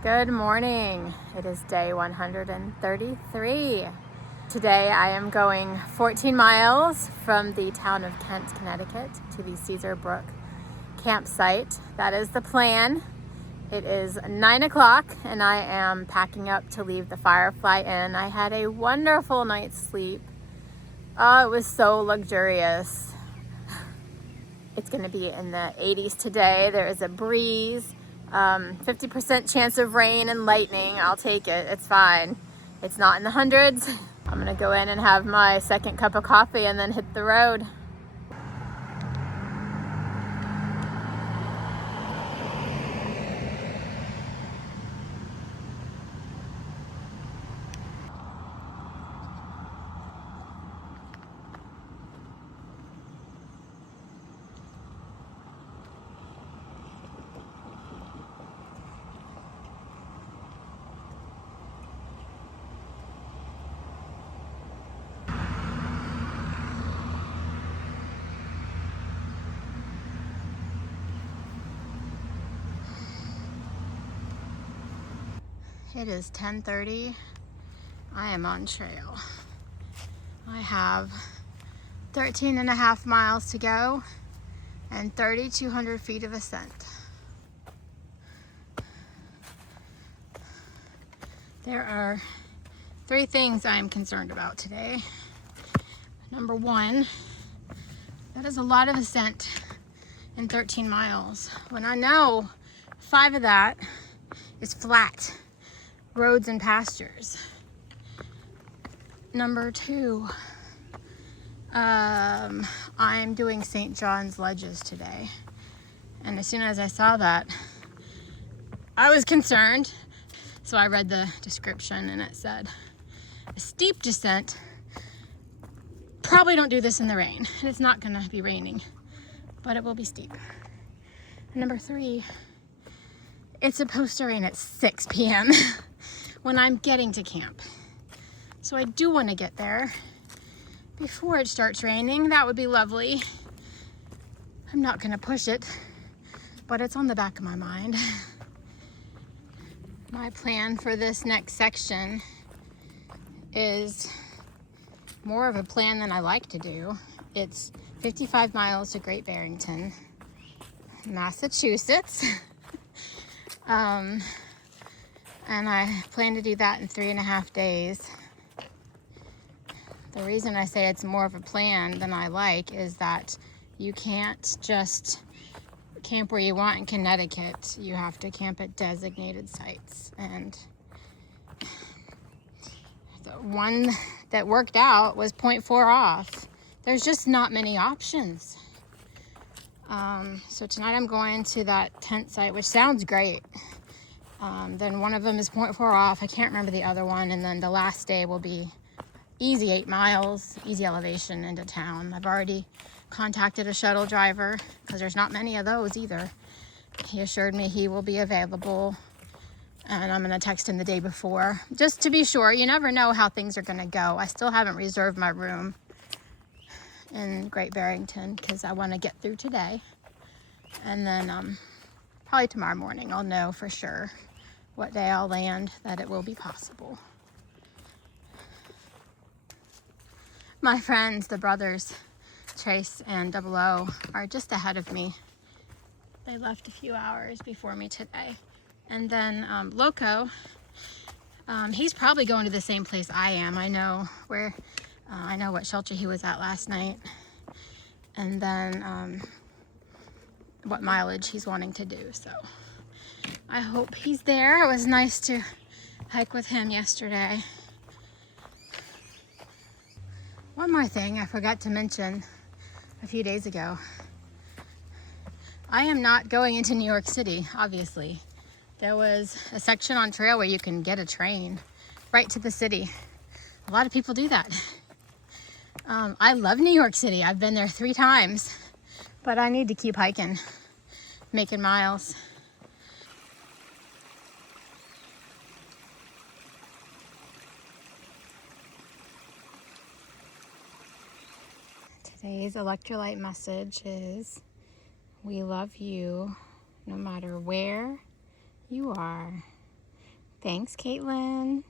Good morning. It is day 133. Today I am going 14 miles from the town of Kent, Connecticut to the Cesar Brook campsite. That is the plan. It is 9 o'clock and I am packing up to leave the Firefly Inn. I had a wonderful night's sleep. Oh, it was so luxurious. It's going to be in the 80s today. There is a breeze. 50% chance of rain and lightning. I'll take it. It's fine. It's not in the hundreds. I'm gonna go in and have my second cup of coffee and then hit the road. It is 10:30. I am on trail. I have 13 and a half miles to go and 3,200 feet of ascent. There are 3 things I am concerned about today. Number 1, that is a lot of ascent in 13 miles. When I know 5 of that is flat roads and pastures. Number 2, I'm doing St. John's Ledges today. And as soon as I saw that, I was concerned. So I read the description and it said, a steep descent, probably don't do this in the rain. And it's not gonna be raining, but it will be steep. And number 3, it's supposed to rain at 6 p.m. when I'm getting to camp. So I do want to get there before it starts raining. That would be lovely. I'm not going to push it, but it's on the back of my mind. My plan for this next section is more of a plan than I like to do. It's 55 miles to Great Barrington, Massachusetts. And I plan to do that in 3.5 days. The reason I say it's more of a plan than I like is that you can't just camp where you want in Connecticut. You have to camp at designated sites. And the one that worked out was 0.4 off. There's just not many options. So tonight I'm going to that tent site, which sounds great. Then one of them is 0.4 off. I can't remember the other one. And then the last day will be easy 8 miles, easy elevation into town. I've already contacted a shuttle driver because there's not many of those either. He assured me he will be available, and I'm going to text him the day before just to be sure. You never know how things are going to go. I still haven't reserved my room in Great Barrington because I want to get through today. And then probably tomorrow morning I'll know for sure what day I'll land, that it will be possible. My friends, the brothers, Chase and Double O, are just ahead of me. They left a few hours before me today. And then Loco, he's probably going to the same place I am. I know what shelter he was at last night. And then what mileage he's wanting to do, so I hope he's there. It was nice to hike with him yesterday. One more thing I forgot to mention a few days ago. I am not going into New York City, obviously. There was a section on trail where you can get a train right to the city. A lot of people do that. I love New York City. I've been there 3 times, but I need to keep hiking, making miles. Today's electrolyte message is, we love you no matter where you are. Thanks, Caitlin.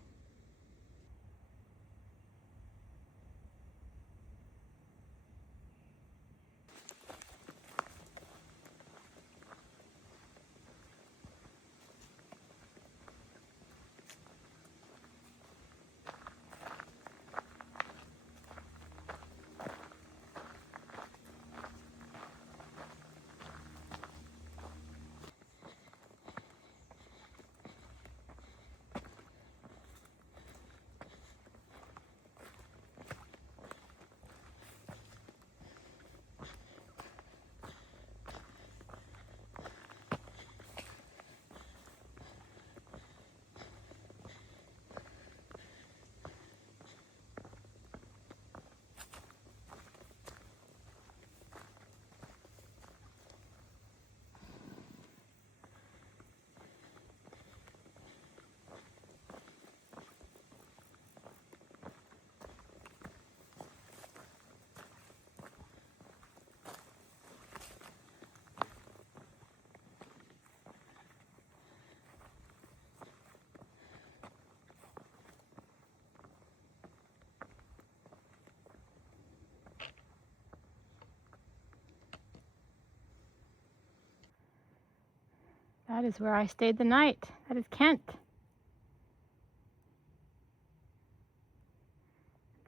That is where I stayed the night. That is Kent.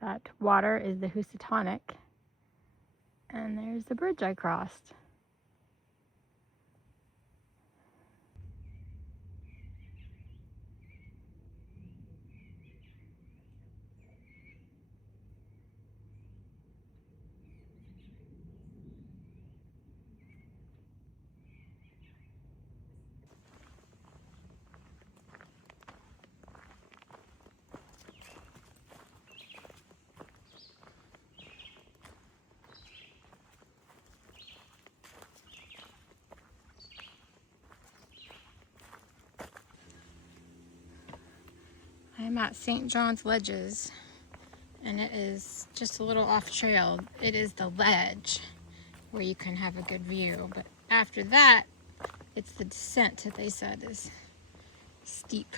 That water is the Housatonic. And there's the bridge I crossed. I'm at St. John's Ledges, and it is just a little off trail. It is the ledge where you can have a good view, but after that, it's the descent that they said is steep.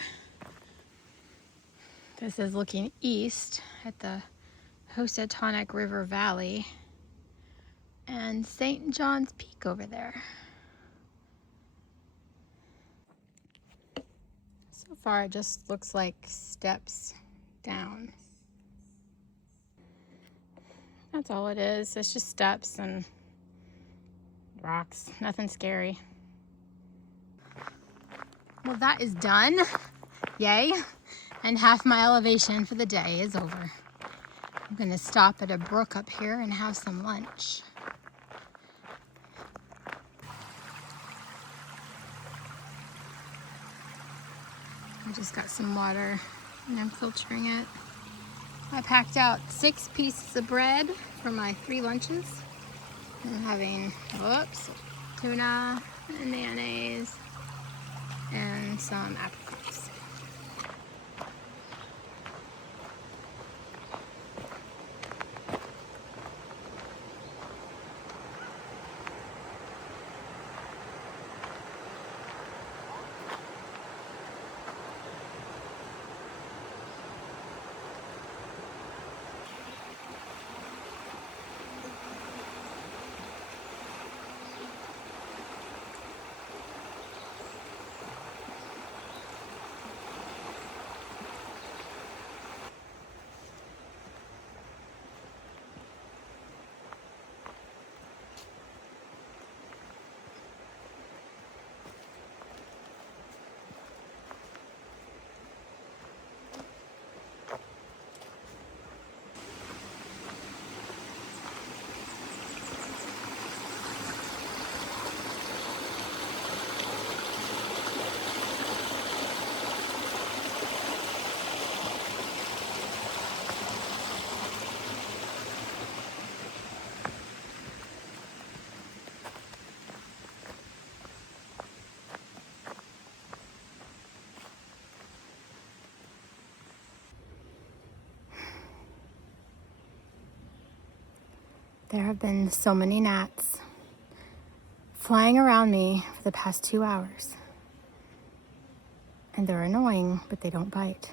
This is looking east at the Housatonic River Valley and St. John's Peak over there. So far, it just looks like steps down. That's all it is. It's just steps and rocks. Nothing scary. Well, that is done. Yay. And half my elevation for the day is over. I'm gonna stop at a brook up here and have some lunch. I just got some water and I'm filtering it. I packed out 6 pieces of bread for my 3 lunches. I'm having, tuna and mayonnaise and some apricots. There have been so many gnats flying around me for the past 2 hours. And And they're annoying, but they don't bite.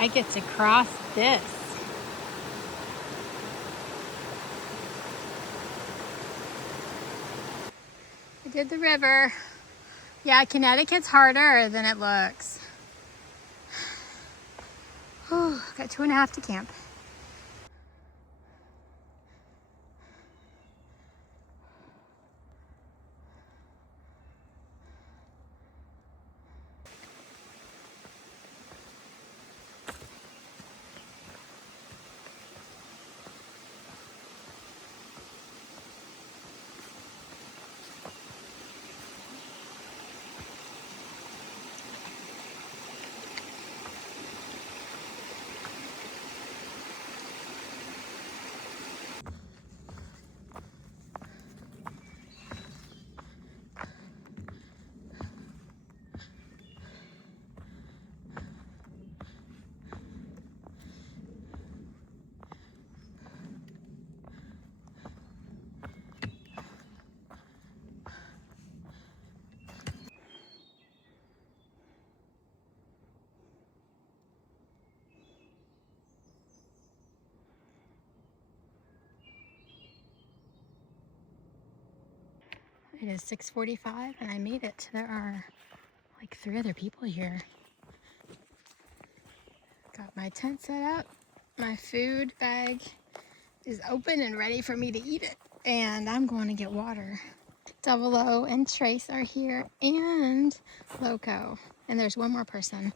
I get to cross this. I did the river. Yeah, Connecticut's harder than it looks. Whew, got 2.5 to camp. It is 6:45 and I made it. There are like 3 other people here. Got my tent set up. My food bag is open and ready for me to eat it. And I'm going to get water. Double O and Trace are here and Loco. And there's one more person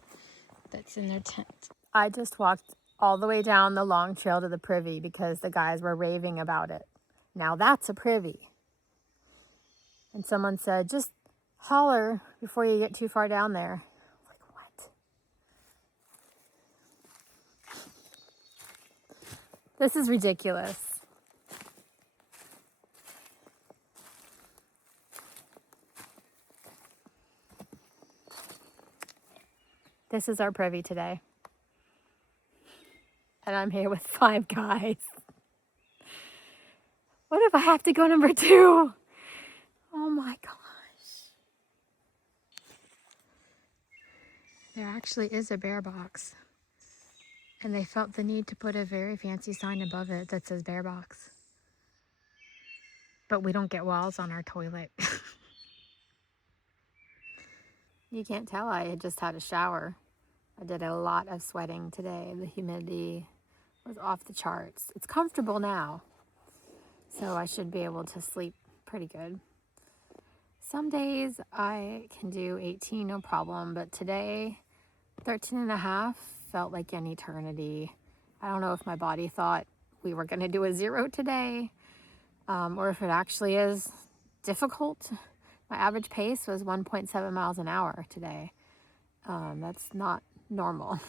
that's in their tent. I just walked all the way down the long trail to the privy because the guys were raving about it. Now that's a privy. And someone said, just holler before you get too far down there. Like, what? This is ridiculous. This is our privy today. And I'm here with 5 guys. What if I have to go number 2? Oh my gosh. There actually is a bear box. And they felt the need to put a very fancy sign above it that says bear box. But we don't get walls on our toilet. You can't tell I had just had a shower. I did a lot of sweating today. The humidity was off the charts. It's comfortable now, so I should be able to sleep pretty good. Some days I can do 18, no problem, but today 13 and a half felt like an eternity. I don't know if my body thought we were going to do a 0 today, or if it actually is difficult. My average pace was 1.7 miles an hour today. That's not normal,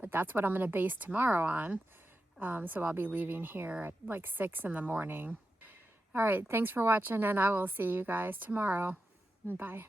but that's what I'm going to base tomorrow on. So I'll be leaving here at like 6 in the morning. All right, thanks for watching, and I will see you guys tomorrow. Bye.